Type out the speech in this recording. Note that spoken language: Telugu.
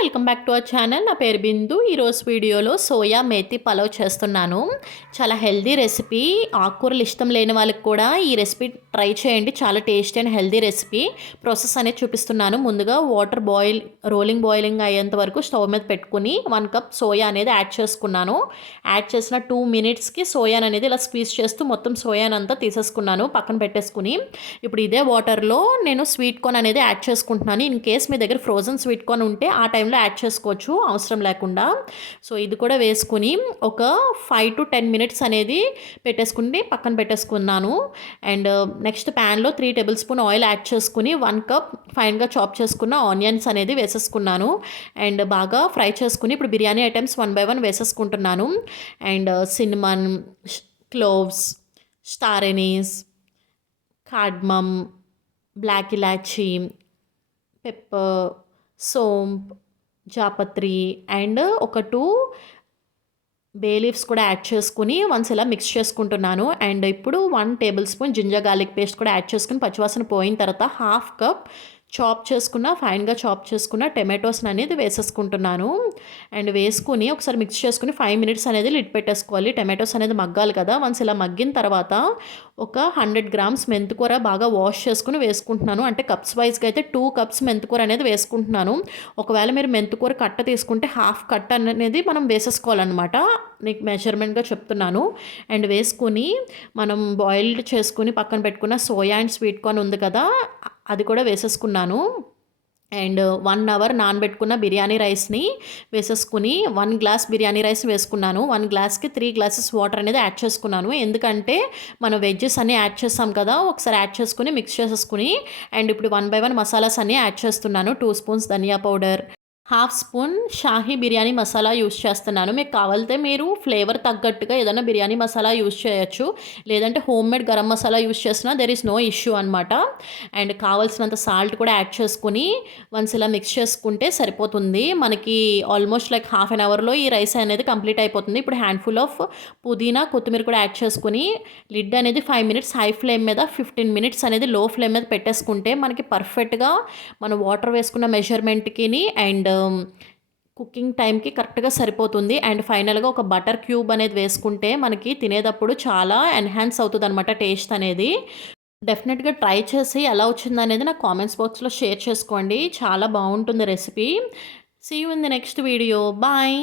Welcome back to our channel. నా పేరు బిందు. ఈరోజు వీడియోలో సోయా మేతి పలావ్ చేస్తున్నాను. చాలా హెల్దీ రెసిపీ. ఆకుకూరలు ఇష్టం లేని వాళ్ళకి కూడా ఈ రెసిపీ ట్రై చేయండి. చాలా tasty and healthy recipe. Process అనేది చూపిస్తున్నాను. ముందుగా వాటర్ బాయిలింగ్ అయ్యేంత వరకు స్టవ్ మీద పెట్టుకుని 1 కప్ సోయా అనేది యాడ్ చేసుకున్నాను. యాడ్ చేసిన 2 మినిట్స్కి సోయాన్ అనేది ఇలా స్క్వీజ్ చేస్తూ మొత్తం సోయాన్ అంతా తీసేసుకున్నాను. పక్కన పెట్టేసుకుని ఇప్పుడు ఇదే వాటర్లో నేను స్వీట్ కార్న్ అనేది యాడ్ చేసుకుంటున్నాను. ఇన్ కేస్ మీ దగ్గర ఫ్రోజన్ స్వీట్ కార్న్ ఉంటే ఆ టైంలో యాడ్ చేసుకోవచ్చు అవసరం లేకుండా. సో ఇది కూడా వేసుకుని ఒక 5 to 10 మినిట్స్ అనేది పక్కన పెట్టేసుకున్నాను. అండ్ నెక్స్ట్ ప్యాన్లో 3 టేబుల్ స్పూన్ ఆయిల్ యాడ్ చేసుకుని 1 కప్ ఫైన్గా చాప్ చేసుకున్న ఆనియన్స్ అనేది వేసేసుకున్నాను. అండ్ బాగా ఫ్రై చేసుకుని ఇప్పుడు బిర్యానీ ఐటమ్స్ 1 by 1 వేసేసుకుంటున్నాను. And cinnamon, cloves, star anise, cardamom, black ఇలాచీ, పెప్పర్, సోంప్, జాపత్రి అండ్ ఒక 2 బే లీవ్స్ కూడా యాడ్ చేసుకుని వన్స్ ఇలా మిక్స్ చేసుకుంటున్నాను. అండ్ ఇప్పుడు 1 tablespoon ginger garlic paste కూడా యాడ్ చేసుకుని పచ్చివాసన పోయిన తర్వాత 1/2 కప్ ఫైన్గా చాప్ చేసుకున్న టమాటోస్ అనేది వేసేసుకుంటున్నాను. అండ్ వేసుకుని ఒకసారి మిక్స్ చేసుకుని 5 మినిట్స్ అనేది లిడ్ పెట్టేసుకోవాలి. టమాటోస్ అనేది మగ్గాలి కదా. వన్స్ ఇలా మగ్గిన తర్వాత ఒక 100 గ్రామ్స్ మెంతికూర బాగా వాష్ చేసుకుని వేసుకుంటున్నాను. అంటే కప్స్ వైజ్గా అయితే 2 కప్స్ మెంతికూర అనేది వేసుకుంటున్నాను. ఒకవేళ మీరు మెంతికూర కట్ట తీసుకుంటే 1/2 కట్ట అనేది మనం వేసేసుకోవాలన్నమాట. నీకు మెజర్మెంట్గా చెప్తున్నాను. అండ్ వేసుకుని మనం బాయిల్డ్ చేసుకుని పక్కన పెట్టుకున్న సోయా అండ్ స్వీట్ కార్న్ ఉంది కదా, అది కూడా వేసేసుకున్నాను. అండ్ 1 అవర్ నానబెట్టుకున్న బిర్యానీ రైస్ని వేసేసుకుని 1 గ్లాస్ బిర్యానీ రైస్ వేసుకున్నాను. 1 గ్లాస్కి 3 గ్లాసెస్ వాటర్ అనేది యాడ్ చేసుకున్నాను. ఎందుకంటే మనం వెజ్జెస్ అన్నీ యాడ్ చేస్తాం కదా, ఒకసారి యాడ్ చేసుకుని మిక్స్ చేసేసుకుని అండ్ ఇప్పుడు 1 by 1 మసాలాస్ అన్నీ యాడ్ చేస్తున్నాను. 2 స్పూన్స్ ధనియా powder, 1/2 spoon Shahi biryani masala use చేస్తున్నాను. మీకు కావాలితే మీరు ఫ్లేవర్ తగ్గట్టుగా ఏదైనా బిర్యానీ మసాలా యూస్ చేయొచ్చు. లేదంటే హోమ్మేడ్ గరం మసాలా యూస్ చేసినా దెర్ ఈస్ నో ఇష్యూ అనమాట. అండ్ కావాల్సినంత సాల్ట్ కూడా యాడ్ చేసుకుని వన్స్ ఇలా మిక్స్ చేసుకుంటే సరిపోతుంది. మనకి ఆల్మోస్ట్ లైక్ హాఫ్ అన్ అవర్లో ఈ రైస్ అనేది కంప్లీట్ అయిపోతుంది. ఇప్పుడు హ్యాండ్ఫుల్ ఆఫ్ పుదీనా, కొత్తిమీర కూడా యాడ్ చేసుకుని లిడ్ అనేది 5 మినిట్స్ హై ఫ్లేమ్ మీద, 15 మినిట్స్ అనేది లో ఫ్లేమ్ మీద పెట్టేసుకుంటే మనకి పర్ఫెక్ట్గా మనం వాటర్ వేసుకున్న మెజర్మెంట్కి అండ్ కుకింగ్ టైంకి కరెక్ట్గా సరిపోతుంది. అండ్ ఫైనల్గా ఒక బటర్ క్యూబ్ అనేది వేసుకుంటే మనకి తినేటప్పుడు చాలా ఎన్హాన్స్ అవుతుంది అనమాట టేస్ట్ అనేది. డెఫినెట్గా ట్రై చేసి ఎలా వచ్చిందనేది నాకు కామెంట్స్ బాక్స్లో షేర్ చేసుకోండి. చాలా బాగుంటుంది recipe. See you in the next video. Bye.